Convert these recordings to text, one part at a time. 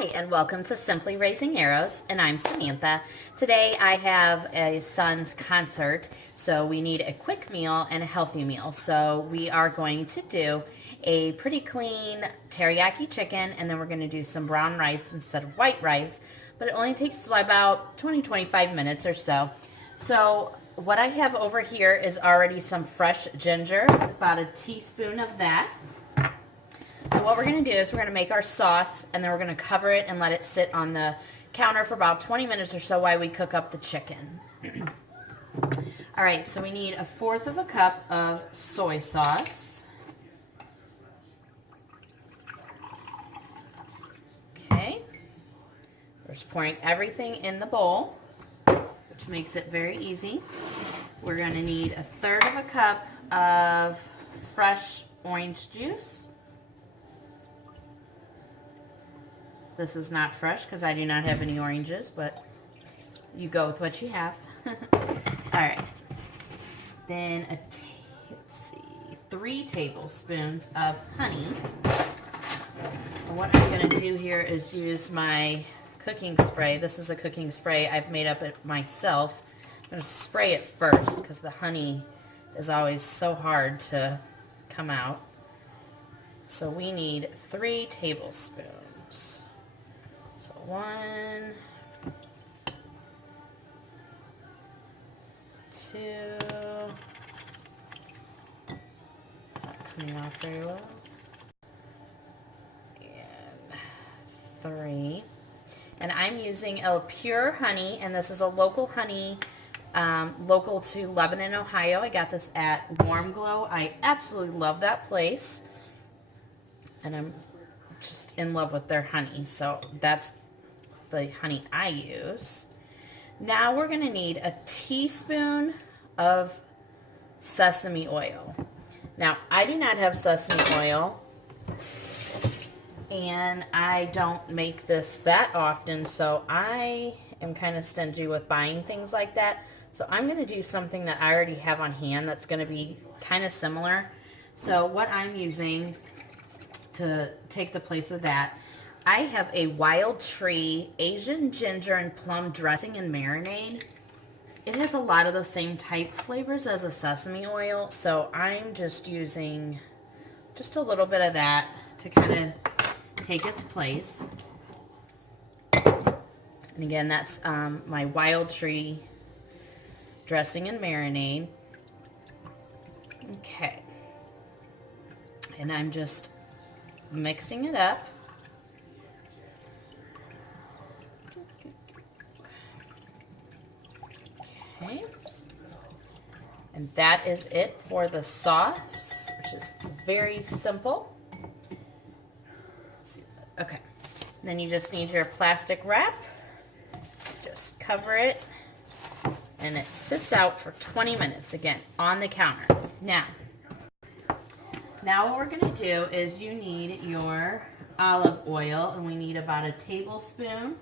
Hi, and welcome to Simply Raising Arrows, and I'm Samantha. Today I have a son's concert, so we need a quick meal and a healthy meal. So we are going to do a pretty clean teriyaki chicken, and then we're going to do some brown rice instead of white rice, but it only takes about 20-25 minutes or so. So what I have over here is already some fresh ginger, about a teaspoon of that. So what we're going to do is we're going to make our sauce, and then we're going to cover it and let it sit on the counter for about 20 minutes or so while we cook up the chicken. All right, so we need 1/4 cup of soy sauce. Okay. We're just pouring everything in the bowl, which makes it very easy. We're going to need 1/3 cup of fresh orange juice. This is not fresh because I do not have any oranges, but you go with what you have. All right. Then, let's see, 3 tablespoons of honey. And what I'm going to do here is use my cooking spray. This is a cooking spray. I've made up it myself. I'm going to spray it first because the honey is always so hard to come out. So we need 3 tablespoons. 1, 2, it's not coming off very well, and 3. And I'm using a pure honey, and this is a local honey, local to Lebanon, Ohio. I got this at Warm Glow. I absolutely love that place, and I'm just in love with their honey, so that's the honey I use. Now we're going to need a teaspoon of sesame oil. Now I do not have sesame oil, and I don't make this that often, so I am kind of stingy with buying things like that. So I'm going to do something that I already have on hand that's going to be kind of similar. So what I'm using to take the place of that, I have a Wild Tree Asian ginger and plum dressing and marinade. It has a lot of the same type flavors as a sesame oil, so I'm just using just a little bit of that to kind of take its place. And again, that's my Wild Tree dressing and marinade. Okay. And I'm just mixing it up. Okay. And that is it for the sauce, which is very simple. Okay. And then you just need your plastic wrap. Just cover it, and it sits out for 20 minutes, again, on the counter. Now what we're going to do is you need your olive oil, and we need about a tablespoon.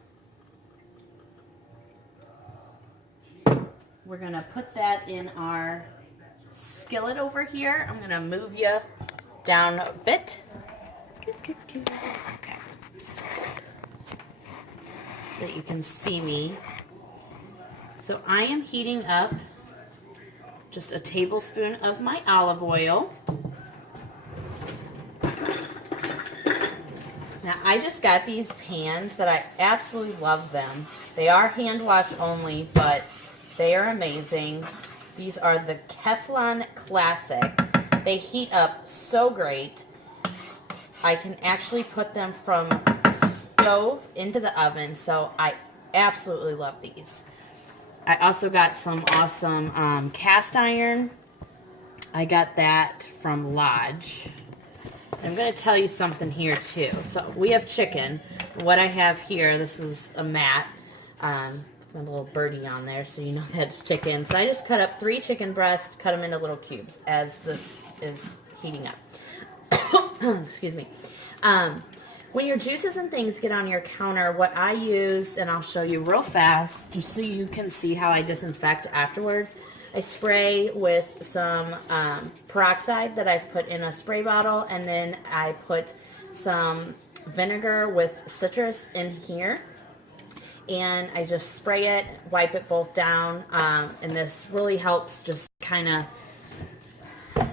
We're going to put that in our skillet over here. I'm going to move you down a bit. Okay. So that you can see me. So I am heating up just a tablespoon of my olive oil. Now I just got these pans that I absolutely love them. They are hand wash only, but they are amazing. These are the Teflon Classic. They heat up so great. I can actually put them from stove into the oven, so I absolutely love these. I also got some awesome cast iron. I got that from Lodge. I'm going to tell you something here too. So we have chicken. What I have here, this is a mat. A little birdie on there, so you know that's chicken. So I just cut up 3 chicken breasts, cut them into little cubes as this is heating up. Excuse me. When your juices and things get on your counter, what I use, and I'll show you real fast, just so you can see how I disinfect afterwards, I spray with some peroxide that I've put in a spray bottle, and then I put some vinegar with citrus in here. And I just spray it, wipe it both down, and this really helps just kind of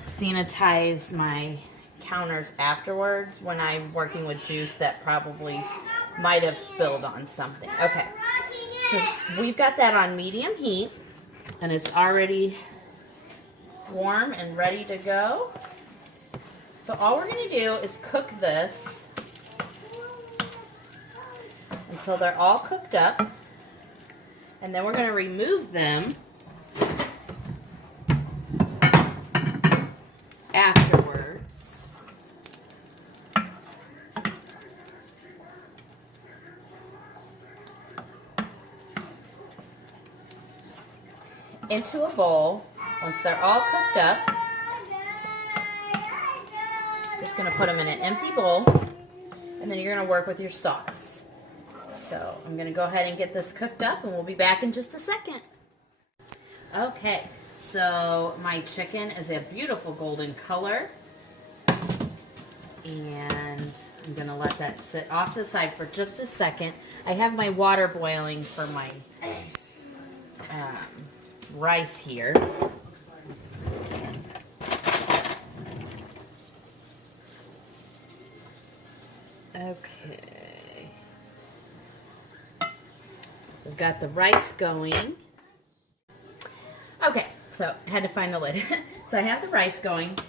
sanitize my counters afterwards when I'm working with juice that probably might have spilled on something. Okay, so we've got that on medium heat, and it's already warm and ready to go. So all we're going to do is cook this until they're all cooked up, and then we're going to remove them afterwards. Into a bowl. Once they're all cooked up, you're just going to put them in an empty bowl, and then you're going to work with your sauce. So I'm going to go ahead and get this cooked up, and we'll be back in just a second. Okay, so my chicken is a beautiful golden color, and I'm going to let that sit off to the side for just a second. I have my water boiling for my rice here. Okay. We've got the rice going. Okay, so I had to find the lid. So I have the rice going.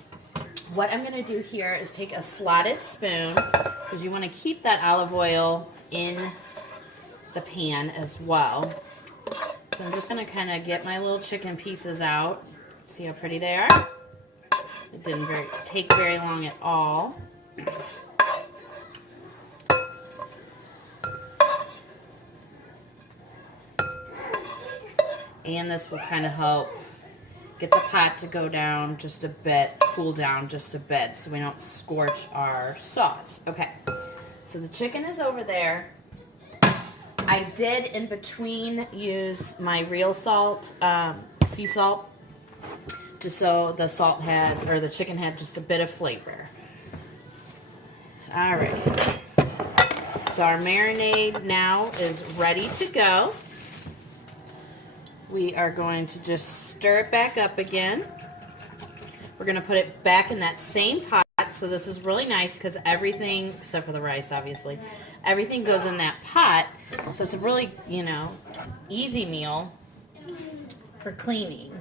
What I'm going to do here is take a slotted spoon, because you want to keep that olive oil in the pan as well. So I'm just going to kind of get my little chicken pieces out. See how pretty they are? It didn't take very long at all. And this will kind of help get the pot to go down just a bit, cool down just a bit, so we don't scorch our sauce. Okay, so the chicken is over there. I did in between use my real salt, sea salt, just so the salt had, or the chicken had just a bit of flavor. All right, so our marinade now is ready to go. We are going to just stir it back up again. We're going to put it back in that same pot. So this is really nice because everything, except for the rice obviously, everything goes in that pot. So it's a really, easy meal for cleaning.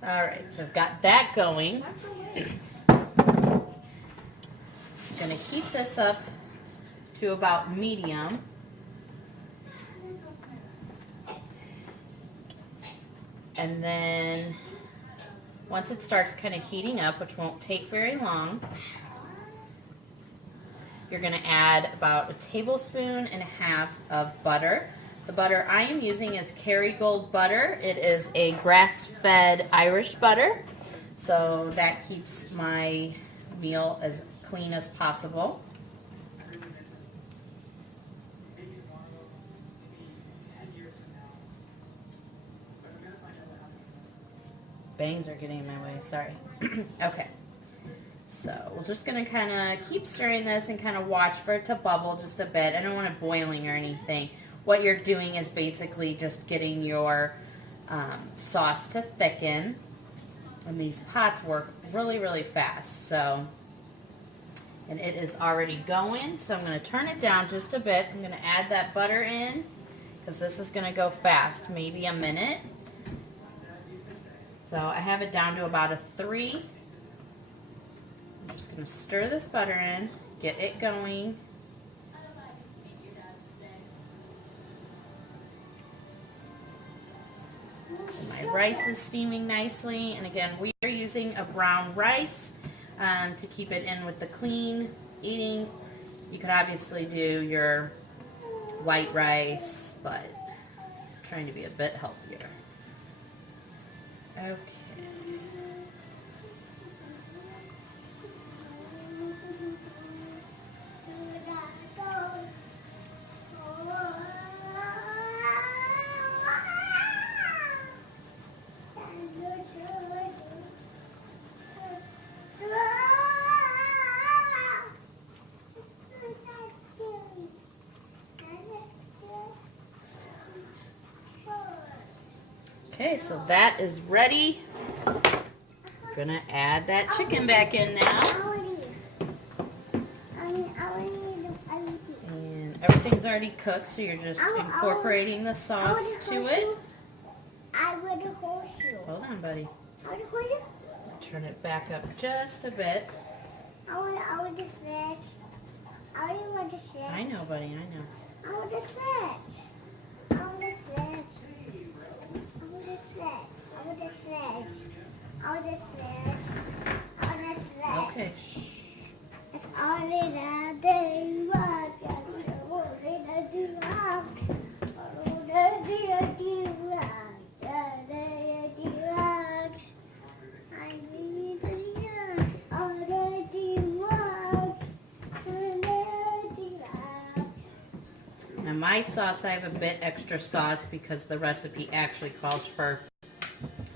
Alright, so I've got that going. I'm going to heat this up to about medium. And then once it starts kind of heating up, which won't take very long, you're going to add about 1.5 tablespoons of butter. The butter I am using is Kerrygold butter. It is a grass-fed Irish butter, so that keeps my meal as clean as possible. Bangs are getting in my way, sorry. Okay, so we're just going to kind of keep stirring this and kind of watch for it to bubble just a bit. I don't want it boiling or anything. What you're doing is basically just getting your sauce to thicken, and these pots work really, really fast. So, and it is already going, so I'm going to turn it down just a bit. I'm going to add that butter in, because this is going to go fast, maybe a minute. So I have it down to about a 3. I'm just going to stir this butter in, get it going. And my rice is steaming nicely, and again, we are using a brown rice to keep it in with the clean eating. You could obviously do your white rice, but I'm trying to be a bit healthier. Okay. Okay, so that is ready. Gonna add that chicken back in now. And everything's already cooked, so you're just incorporating the sauce to it. Hold on, buddy. Turn it back up just a bit. I know, buddy, I know. Okay. It's only that they want to Now my sauce, I have a bit extra sauce because the recipe actually calls for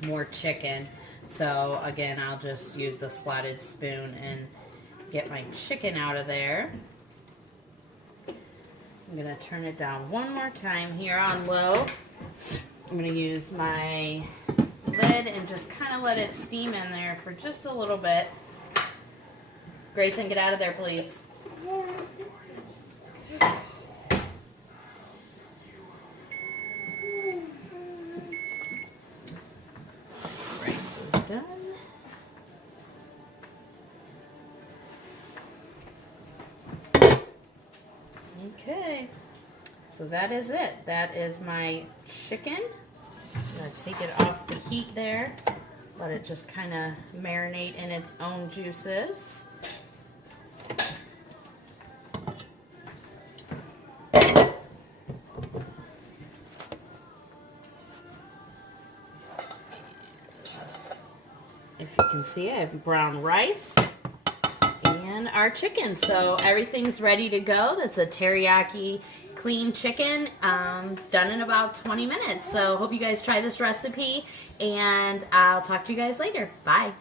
more chicken. So again, I'll just use the slotted spoon and get my chicken out of there. I'm going to turn it down one more time here on low. I'm going to use my lid and just kind of let it steam in there for just a little bit. Grayson, get out of there, please. Rice is done. Okay, so that is it. That is my chicken. I'm going to take it off the heat there. Let it just kind of marinate in its own juices. If you can see, I have brown rice and our chicken. So everything's ready to go. That's a teriyaki clean chicken done in about 20 minutes. So hope you guys try this recipe, and I'll talk to you guys later. Bye.